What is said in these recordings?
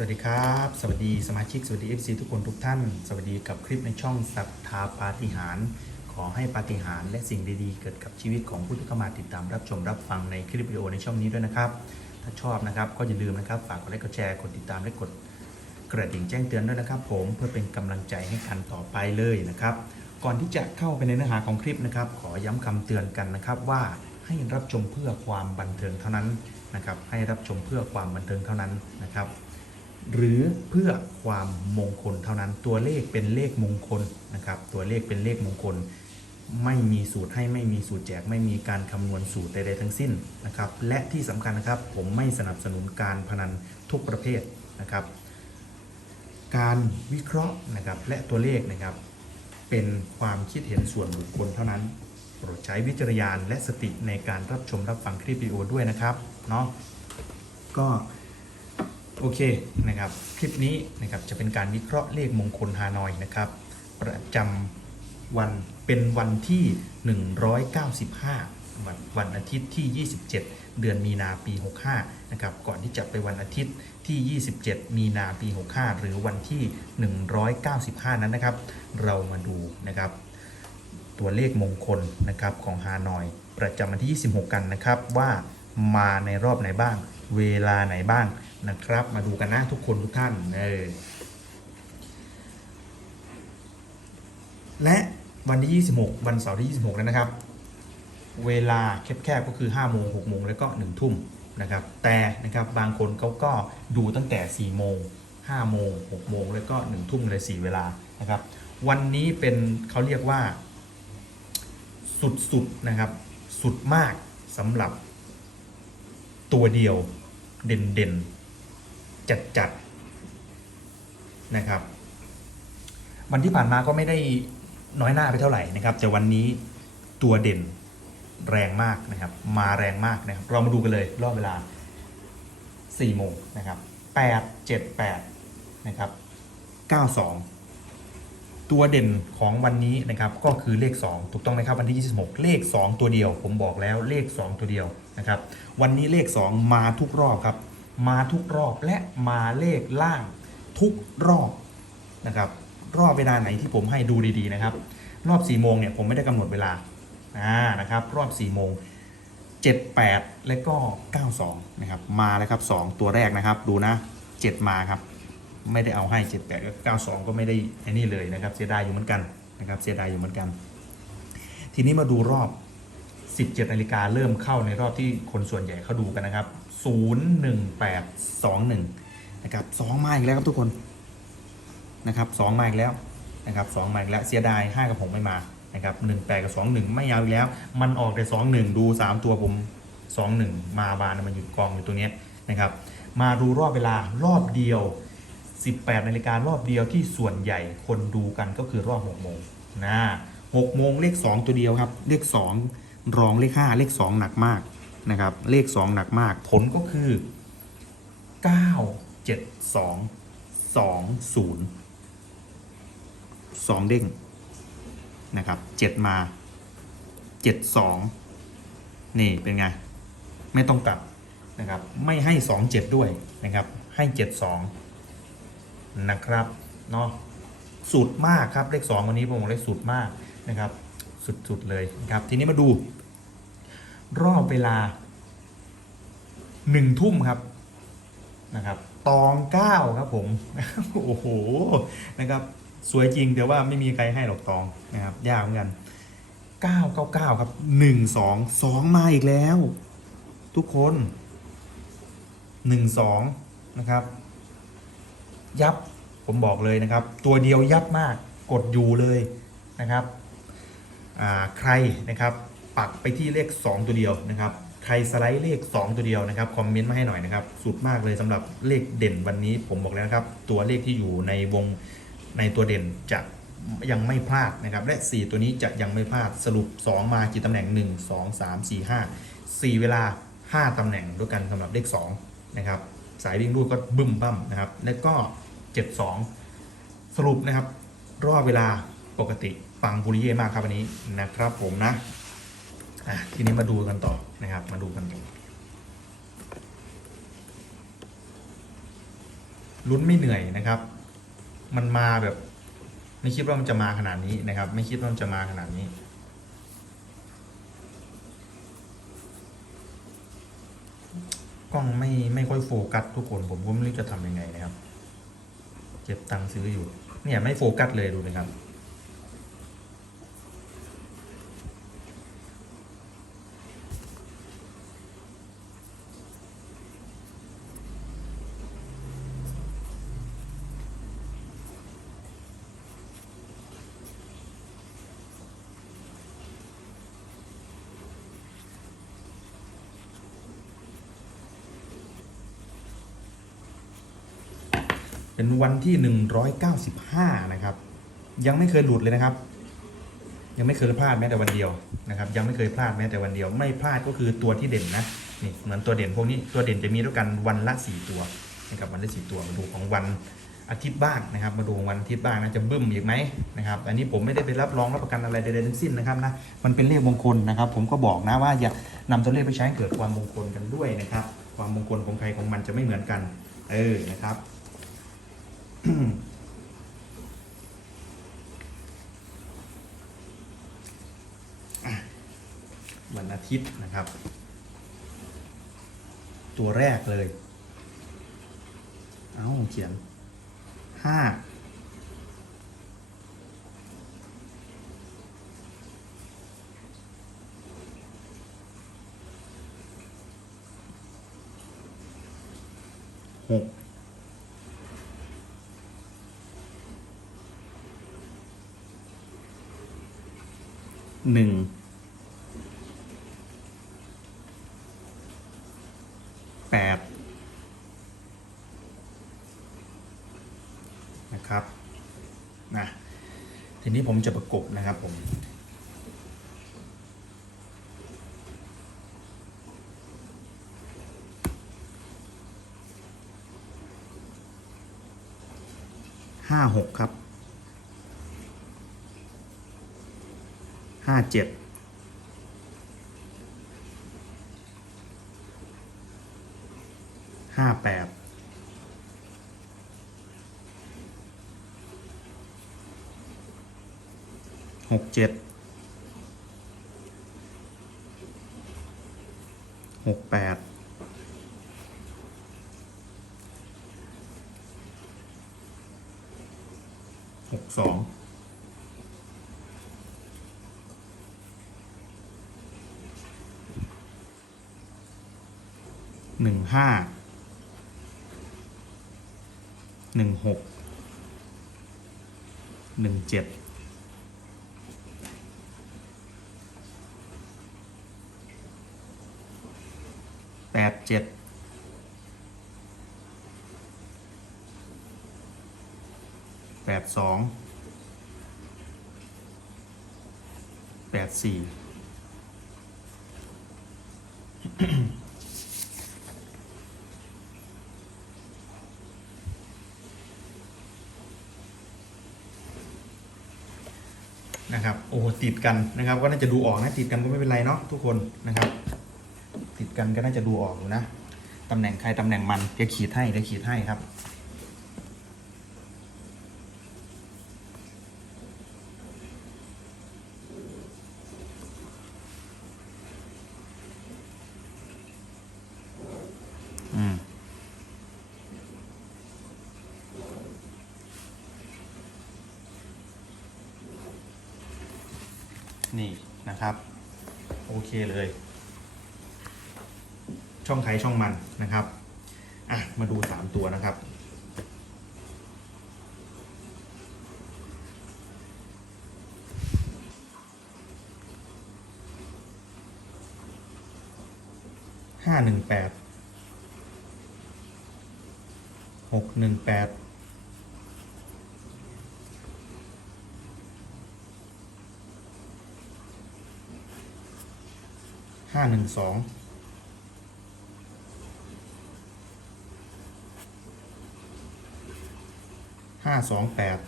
สวัสดีครับ สวัสดีสมาชิก สวัสดี FC ทุกคนทุกท่าน สวัสดีกับคลิปในช่องศรัทธาปาฏิหาริย์ขอให้ปาฏิหาริย์และสิ่งดีๆ เกิดกับชีวิตของผู้ที่เข้ามาติดตามรับชมรับฟังในคลิปวิดีโอในช่องนี้ด้วยนะครับ ถ้าชอบนะครับก็อย่าลืมนะครับฝากกดไลค์กดแชร์กดติดตามและกดกระดิ่งแจ้งเตือนด้วยนะครับ ผมเพื่อเป็นกำลังใจให้กันต่อไปเลยนะครับ ก่อนที่จะเข้าไปในเนื้อหาของคลิปนะครับ ขอย้ำคำเตือนกันนะครับว่าให้รับชมเพื่อความบันเทิงเท่านั้นนะครับ ให้รับชมเพื่อความบันเทิงเท่านั้นนะครับ หรือเพื่อความมงคลเท่านั้นตัวเลขเป็นเลขมงคลนะครับ ตัวเลขเป็นเลขมงคล ไม่มีสูตรให้ไม่มีสูตรแจก ไม่มีการคำนวณสูตรใดๆทั้งสิ้นนะครับ และที่สำคัญนะครับผมไม่สนับสนุนการพนันทุกประเภทนะครับ การวิเคราะห์นะครับและตัวเลขนะครับ เป็นความคิดเห็นส่วนบุคคลเท่านั้นโปรดใช้วิจารณญาณและสติในการรับชมรับฟังคลิปวิดีโอด้วยนะครับเนาะก็ โอเคนะครับคลิปนี้นะครับจะเป็นการวิเคราะห์เลขมงคลฮานอยนะครับประจำวันเป็นวันที่ 195 วันวันอาทิตย์ที่ 27 เดือนมีนาปี 65นะครับก่อนที่จะไปวันอาทิตย์ที่ 27 มีนาปี 65 หรือวันที่ 195 นั้นนะครับ เรามาดูนะครับตัวเลขมงคลนะครับของฮานอย ประจำวันที่ 26 กันนะครับว่า มาในรอบไหนบ้าง เวลาไหนบ้างนะครับ มาดูกันนะทุกคนทุกท่านเออและวันที่ 26 วันเสาร์ที่ 26นั้นนะครับ เวลาแคบๆก็คือ 5 โมง 6 โมง แล้วก็ 1 ทุ่มนะครับ แต่นะครับบางคนเขาก็ดูตั้งแต่ 4 โมง 5 โมง 6 โมง แล้วก็ 1 ทุ่มเลย4 เวลานะครับ วันนี้เป็นเขาเรียกว่า สุดๆนะครับ สุดมากสำหรับ ตัวเดียวเด่นๆจัดๆนะครับ วันที่ผ่านมาก็ไม่ได้น้อยหน้าไปเท่าไหร่นะครับ แต่วันนี้ตัวเด่นแรงมากนะครับ มาแรงมากนะครับ เรามาดูกันเลยรอบเวลา4โมงนะครับ8 7 8นะครับ92 ตัวเด่นของวันนี้นะครับ ก็คือเลข 2 ถูกต้องไหมครับวันที่ 26 เลข 2 ตัวเดียว ผมบอกแล้วเลข 2 ตัวเดียว นะครับวันนี้เลข 2 มาทุกรอบครับ มาทุกรอบและมาเลขล่างทุกรอบนะครับรอบเวลาไหนที่ผมให้ดูดีๆนะครับ รอบ4โมงเนี่ยผมไม่ได้กำหนดเวลาอ่านะครับรอบ4โมง78 และก็ 92 นะครับ มาแล้วครับ 2 ตัวแรกนะครับ ดูนะ 7 มาครับ ไม่ได้เอาให้ 78กับ92 ก็ไม่ได้ไอ้นี่เลยนะครับ เสียดายอยู่เหมือนกันนะครับ เสียดายอยู่เหมือนกัน ทีนี้มาดูรอบ 17นาฬิกาเริ่มเข้าในรอบที่คนส่วนใหญ่เขาดูกันนะครับ 01821 นะครับ2มาอีกแล้วครับทุกคนนะครับ2มาอีกแล้วนะครับ2มาอีกแล้วเสียดาย5กับผมไม่มานะครับ18กับ21 ไม่เอาอีกแล้ว มันออกแต่21 ดู 3 ตัวผม 21 มาบานมันอยู่กองอยู่ตรงนี้นะครับมาดูรอบเวลารอบเดียว 18นาฬิการอบเดียวที่ส่วนใหญ่คนดูกันก็คือรอบ6โมงนะ6โมงเลข 2 ตัวเดียวครับเลข 2 รองเลข 5 เลข 2 หนักมากนะครับ เลข 2 หนักมาก ผลก็คือ 9 7 2 2 0 2 เด้งนะครับ 7 มา 7 2 นี่เป็นไง ไม่ต้องกลับนะครับ ไม่ให้ 2 7 ด้วยนะครับ ให้ 7 2 นะครับเนาะสุดมากครับเลขสองวันนี้ผมบอกเลยสุดมากนะครับ สุดๆเลยนะครับ ทีนี้มาดู รอบเวลาหนึ่งทุ่มครับนะครับ ตองเก้าครับผมโอ้โหนะครับ สวยจริงแต่ว่าไม่มีใครให้หรอกตองนะครับ ยากเหมือนกันเก้าเก้าเก้าครับหนึ่งสองสองมาอีกแล้ว ทุกคนหนึ่งสองนะครับ ยับผมบอกเลยนะครับ ตัวเดียวยับมากกดอยู่เลยนะครับใครนะครับ ปักไปที่เลข 2 ตัวเดียวนะครับ ใครสไลด์เลข 2 ตัวเดียวนะครับคอมเมนต์มาให้หน่อยนะครับ สุดมากเลยสำหรับเลขเด่นวันนี้ผมบอกแล้วนะครับ ตัวเลขที่อยู่ในวงในตัวเด่นจะยังไม่พลาดนะครับ และ 4 ตัวนี้จะยังไม่พลาดสรุป 2 มากี่ตำแหน่ง 1 2 3 4 5 4 เวลา 5ตำแหน่งด้วยกันสำหรับเลข2นะครับสายวิ่งรูดก็บึ้มบั้มนะครับ แล้วก็ 72 สรุปนะครับ รอบเวลาปกติปังบุริเย่มากครับวันนี้นะครับผมนะ อะทีนี้มาดูกันต่อนะครับ มาดูกันต่อลุ้นไม่เหนื่อยนะครับ มันมาแบบ ไม่คิดว่ามันจะมาขนาดนี้นะครับ ไม่คิดว่ามันจะมาขนาดนี้กล้องไม่ไม่ค่อยโฟกัสทุกคนผมก็ไม่รู้จะทำยังไงนะครับ เจ็บตังค์ซื้ออยู่ เนี่ยไม่โฟกัสเลยดูนะครับ เป็นวันที่ 195 นะครับ ยังไม่เคยหลุดเลยนะครับ ยังไม่เคยพลาดแม้แต่วันเดียวนะครับ ยังไม่เคยพลาดแม้แต่วันเดียว ไม่พลาดก็คือตัวที่เด่นนะนี่เหมือนตัวเด่นพวกนี้ตัวเด่นจะมีด้วยกันวันละสี่ตัวนะครับวันละสี่ตัวมาดูของวันอาทิตย์บ้างนะครับ มาดูของวันอาทิตย์บ้างนะจะบึ้มอีกไหมนะครับอันนี้ผมไม่ได้ไปรับรองรับประกันอะไรใดๆทั้งสิ้นนะครับนะมันเป็นเลขมงคลนะครับ ผมก็บอกนะว่าอย่านำตัวเลขไปใช้เกิดความมงคลกันด้วยนะครับ ความมงคลของใครของมันจะไม่เหมือนกัน เออนะครับ วันอาทิตย์นะครับ ตัวแรกเลย เอาเขียนห้าหก หนึ่งแปดนะครับนะทีนี้ผมจะประกบนะครับผมห้าหกครับ ห้าเจ็ดห้าแปดหกเจ็ดหกแปดหกสอง หนึ่งห้าหนึ่งหกหนึ่งเจ็ดแปดเจ็ดแปดสองแปดสี่ นะครับโอ้โห ติดกันนะครับ ก็น่าจะดูออกนะติดกันก็ไม่เป็นไรเนาะทุกคนนะครับ ติดกันก็น่าจะดูออกอยู่นะตำแหน่งใครตำแหน่งมันเดี๋ยวขีดให้เดี๋ยวขีดให้ครับ นี่นะครับ โอเคเลย ช่องใครช่องมันนะครับอะมาดูสามตัวนะครับ ห้าหนึ่งแปดหกหนึ่งแปด ห้าหนึ่งสองห้าสองแปด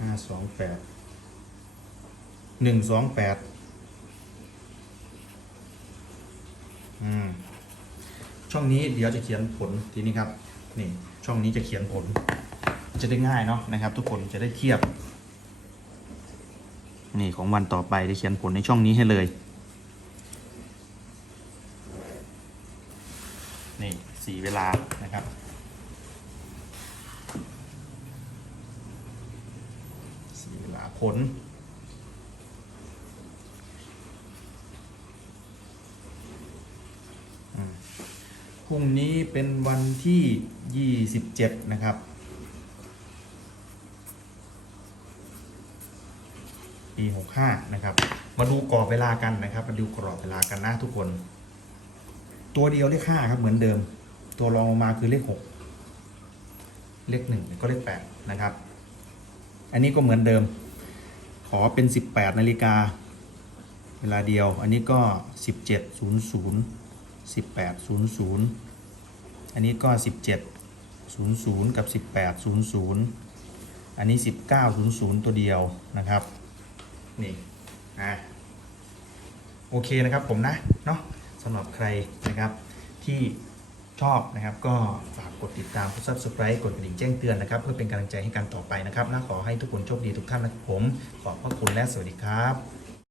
ห้าสองแปดหนึ่งสองแปดอืมช่องนี้เดี๋ยวจะเขียนผลทีนี้ครับ นี่ช่องนี้จะเขียนผล จะได้ง่ายเนาะนะครับ ทุกคนจะได้เทียบ นี่ของวันต่อไปจะเขียนผลในช่องนี้ให้เลยนี่สีเวลานะครับสีเวลาผลพรุ่งนี้เป็นวันที่ 27นะครับ ปี65นะครับ มาดูกรอบเวลากันนะครับ มาดูกรอบเวลากันนะทุกคน ตัวเดียวเลข5ครับเหมือนเดิม ตัวรองลงมาคือเลข6เลข1ก็เลข8นะครับ อันนี้ก็เหมือนเดิม ขอเป็น18นาฬิกาเวลาเดียว อันนี้ก็ 17.00 1800 อันนี้ก็ 00 กับ 1800 อันนี้ 1900 ตัวเดียวนะครับ นี่อะโอเคนะครับผมนะเนาะสำหรับใครนะครับที่ชอบนะครับก็ฝากกดติดตามกด subscribe กดกระดิ่งแจ้งเตือนนะครับ เพื่อเป็นกำลังใจให้กันต่อไปนะครับนะขอให้ทุกคนโชคดีทุกท่านนะครับผม ขอบพระคุณและสวัสดีครับ